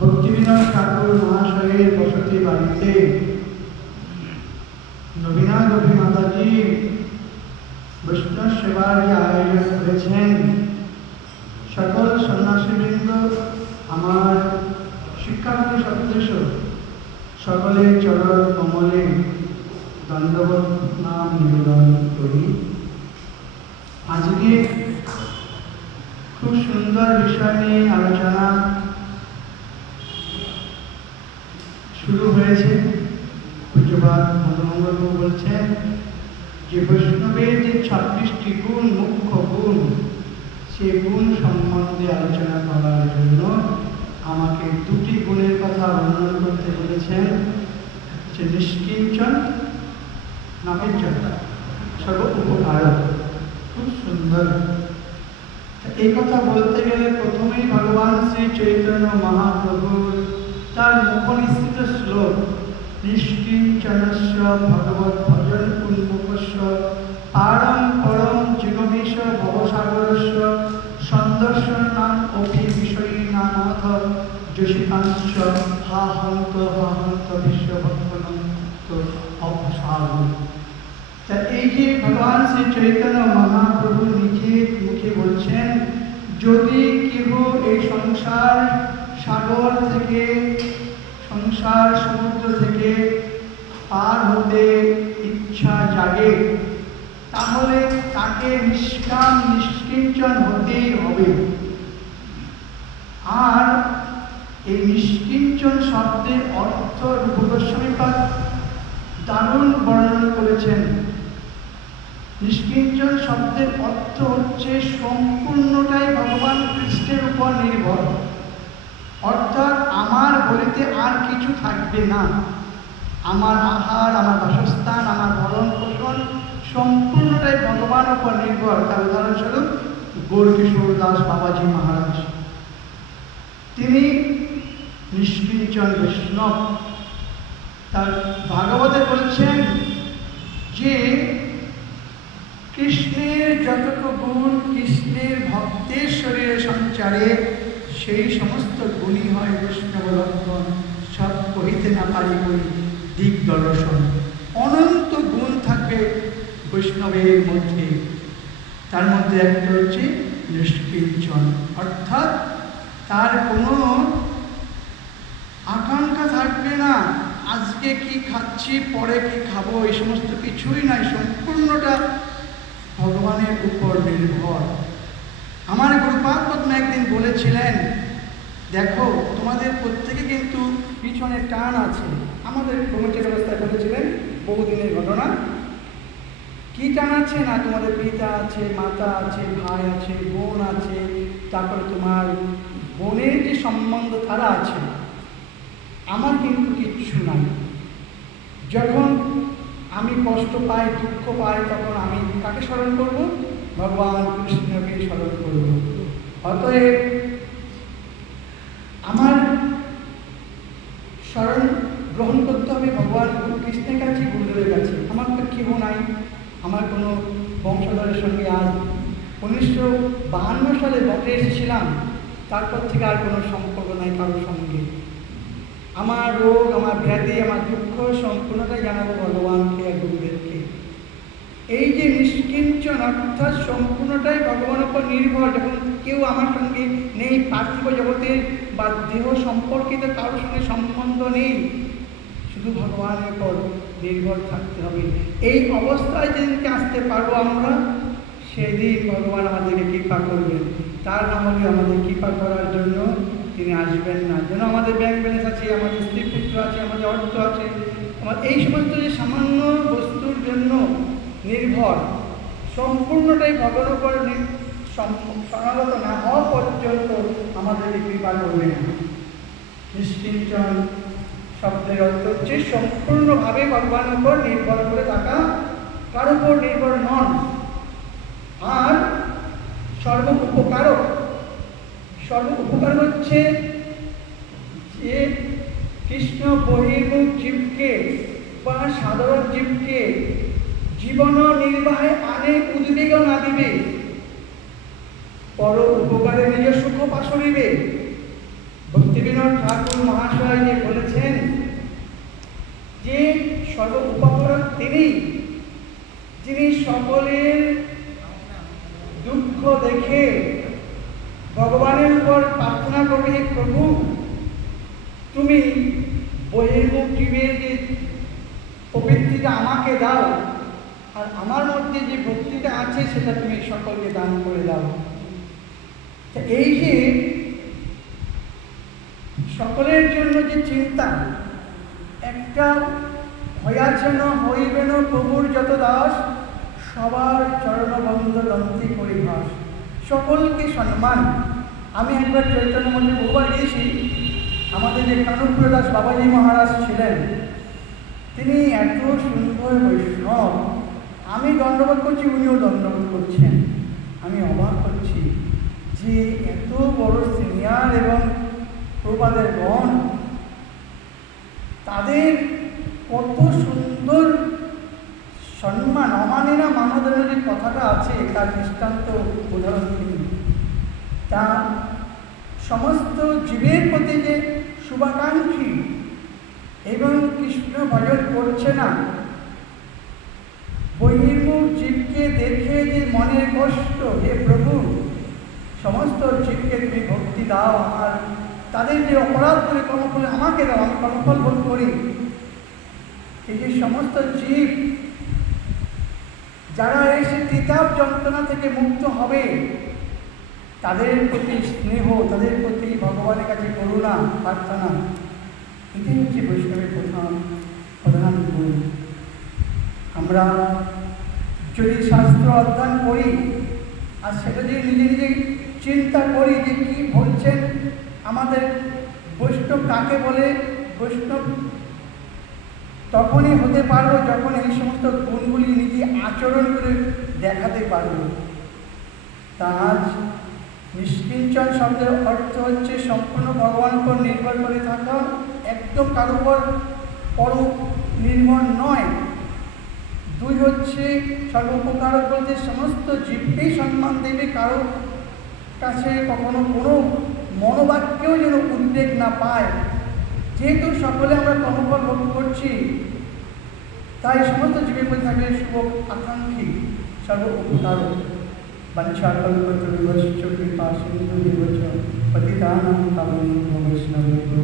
ভক্তিবিনোদ ঠাকুর মহাশয়ের বসতি বাড়িতে নবীনা দেবী মাতাজি বৈষ্ণব সেবার যে আয়োজন করেছেন, সকল সন্ন্যাসীবৃন্দ, আমার শিক্ষাগুরু সদস্য সকলের চরণ কমলে দণ্ডবত নাম নিবেদন করি। আজকে খুব সুন্দর বিষয় নিয়ে আলোচনা শুরু হয়েছে। পূজ্যপাদ মদনমঙ্গলবাবু বলছেন যে বৈষ্ণবের যে 26টি গুণ, মুখ্য গুণ, সেই গুণ সম্বন্ধে আলোচনা করার জন্য আমাকে দুটি গুণের কথা বর্ণনা করতে বলেছেন। হচ্ছে নিষ্কিঞ্চন, নামের সর্ব উপকারক। খুব সুন্দর। এই কথা বলতে গেলে প্রথমেই ভগবান শ্রী চৈতন্য মহাপ্রভুর তার মুখনিসৃত শ্লোক নিষ্কিঞ্চনস্য ভগবৎ ভজন উন্মুখস্য পারম পরম জিগমীশ ভবসাগরস্য সন্দর্শনাম অপি বিষয়ীনানাথ যোষিতাংশ হা হন্ত বিশ্বভক্তনন্ত অবসাগর। তা এই যে ভগবান শ্রী চৈতন্য মহাপ্রভু নিজের মুখে বলছেন, যদি কেহ এই সংসার সাগর থেকে, সংসার সমুদ্র থেকে পার হতে ইচ্ছা জাগে, তাহলে তাকে নিষ্কাম নিষ্কিঞ্চন হতেই হবে। আর এই নিষ্কিঞ্চন শব্দের অর্থ রূপ গোস্বামীপাদ দারুণ বর্ণনা করেছেন। নিষ্কিঞ্চন শব্দের অর্থ হচ্ছে সম্পূর্ণটাই ভগবান কৃষ্ণের উপর নির্ভর, অর্থাৎ আমার বলিতে আর কিছু থাকবে না। আমার আহার, আমার বাসস্থান, আমার ভরণ পোষণ সম্পূর্ণটাই ভগবানের উপর নির্ভর। তার উদাহরণস্বরূপ গৌরকিশোর দাস বাবাজি মহারাজ, তিনি নিষ্কিঞ্চন বৈষ্ণব। তার ভাগবতে বলছেন যে কৃষ্ণের যতটুকু গুণ কৃষ্ণের ভক্তের শরীরে সঞ্চারে, সেই সমস্ত গুণই হয় বৈষ্ণব লক্ষণ। সব কহিতে না পারি বই দিগদর্শন। অনন্ত গুণ থাকবে বৈষ্ণবের মধ্যে। তার মধ্যে একটা হচ্ছে নিষ্কিঞ্চন, অর্থাৎ তার কোনো আকাঙ্ক্ষা থাকবে না, আজকে কি খাচ্ছি, পরে কি খাবো, এই সমস্ত কিছুই নাই, সম্পূর্ণটা ভগবানের উপর নির্ভর। আমার গুরুপাদ পদ্মা একদিন বলেছিলেন, দেখো তোমাদের প্রত্যেকে কিন্তু পিছনে টান আছে। আমাদের কমিটির ব্যবস্থায় বলেছিলেন বহুদিনের ঘটনা। কি টান আছে না, তোমাদের পিতা আছে, মাতা আছে, ভাই আছে, বোন আছে, তারপরে তোমার বোনের যে সম্বন্ধ তারা আছে। আমার কিন্তু কিচ্ছু নাই। যখন আমি কষ্ট পাই, দুঃখ পাই, তখন আমি কাকে স্মরণ করব? ভগবান কৃষ্ণকে স্মরণ করব। অতএব আমার স্মরণ গ্রহণ করতে হবে ভগবান কৃষ্ণের কাছে, গুরুদেবের কাছে। আমার তো কেহ নাই, আমার কোনো বংশধরের সঙ্গে আজ 1952 সালে বটে এসেছিলাম, তারপর থেকে আর কোনো সম্পর্ক নাই কারোর সঙ্গে। আমার রোগ, আমার ব্যাধি, আমার দুঃখ সম্পূর্ণটাই জানাবো ভগবানকে, গুরুদেবকে। এই যে নিষ্কিঞ্চন অর্থাৎ সম্পূর্ণটাই ভগবানের উপর নির্ভর। যখন কেউ আমার সঙ্গে নেই, পার্থিব জগতের বা দেহ সম্পর্কিত কারোর সঙ্গে সম্বন্ধ নেই, শুধু ভগবানের উপর নির্ভর থাকতে হবে। এই অবস্থায় যেদিনকে আসতে পারবো আমরা, সেদিন ভগবান আমাদেরকে কৃপা করবেন। তার না হলে আমাদের কৃপা করার জন্য তিনি আসবেন না। যেন আমাদের ব্যাংক ব্যালেন্স আছে, আমাদের স্ত্রী পুত্র আছে, আমাদের অর্থ আছে, আমার এই সমস্ত যে সামান্য বস্তুর জন্য নির্ভর, সম্পূর্ণটাই ভগবানের উপর সমাগত না হওয়া পর্যন্ত আমাদেরকে কৃপা করবে না। নিষ্কিঞ্চন শব্দের অর্থ হচ্ছে সম্পূর্ণভাবে ভগবানের উপর নির্ভর করে থাকা, কার উপর নির্ভর নন। আর সর্ব উপকারক, সর্ব উপকার হচ্ছে যে কৃষ্ণ বহির্মুখ জীবকে বা সাধারণ জীবকে জীবন নির্বাহে অনেক উদ্বেগ না দিবে, পর উপকারে নিজ সুখ পাশরিবে। ভক্তিবিনোদ রবীন্দ্রনাথ ঠাকুর মহাশয় যে বলেছেন যে সর্ব উপকরণ তিনি, যিনি সকলের দুঃখ দেখে ভগবানের উপর প্রার্থনা করবে, প্রভু তুমি বহির্মুখ জীবের যে প্রবৃত্তিটা আমাকে দাও, আর আমার মধ্যে যে ভক্তিটা আছে সেটা তুমি সকলকে দান করে দাও। এই যে সকলের জন্য যে চিন্তা, একটা হইয়াছেন হইবেন প্রভুর যত দাস, সবার চরণবন্ধ দন্তি পরিভাস, সকলকে সম্মান। আমি একবার চৈতন্য মন্দিরে বহুবার গিয়েছি। আমাদের যে কানুপ্রিয় দাস বাবাজি মহারাজ ছিলেন, তিনি এত সুন্দর বৈষ্ণব, আমি দণ্ডবোধ করছি, উনিও দণ্ডবোধ করছেন। আমি অবাক হচ্ছি যে এত বড় সিনিয়র এবং প্রবাদের গণ, তাদের কত সুন্দর সম্মান। অমানে না মানবের যে কথাটা আছে, তার দৃষ্টান্ত উদাহরণ তিনি। তা সমস্ত জীবের প্রতি যে শুভাকাঙ্ক্ষী এবং কৃষ্ণ ভজন করছে না, বহির্মুখ জীবকে দেখে যে মনের কষ্ট, হে প্রভু সমস্ত জীবকে তুমি ভক্তি দাও, আর তাদের যে অপরাধ করে কর্মফলে আমাকে দাও, আমি কর্মফল ভোগ করি। এই যে সমস্ত জীব যারা এসে তিতাব যন্ত্রণা থেকে মুক্ত হবে, তাদের প্রতি স্নেহ, তাদের প্রতি ভগবানের কাছে করুণা প্রার্থনা, এটাই হচ্ছে বৈষ্ণবের প্রধান গুণ। আমরা যদি শাস্ত্র অধ্যয়ন করি আর সেটা যদি নিজে নিজে চিন্তা করি যে কী বলছেন, আমাদের বৈষ্ণব কাকে বলে, বৈষ্ণব তখনই হতে পারবো যখন এই সমস্ত গুণগুলি নিজে আচরণ করে দেখাতে পারব। তা আজ নিষ্কিঞ্চন শব্দের অর্থ হচ্ছে সম্পূর্ণ ভগবানের উপর নির্ভর করে থাকা, একদম কারোর উপর পর নির্ভর নয়। দুই হচ্ছে সর্বোপকারক বলতে সমস্ত জীবকেই সম্মান দেবে, কারোর কাছে কখনো কোনো মনোবাক্যেও যেন উদ্বেগ না পায়। যেহেতু সকলে আমরা কর্মফল ভোগ করছি, তাই সমস্ত জীবের প্রতি থাকবে শুভ আকাঙ্ক্ষী, সর্ব উপকারক। বাঞ্ছাকল্পতরুভ্যশ্চ কৃপা সিন্ধুভ্যশ্চ পতিতানাং পাবনেভ্যো বৈষ্ণবেভ্যো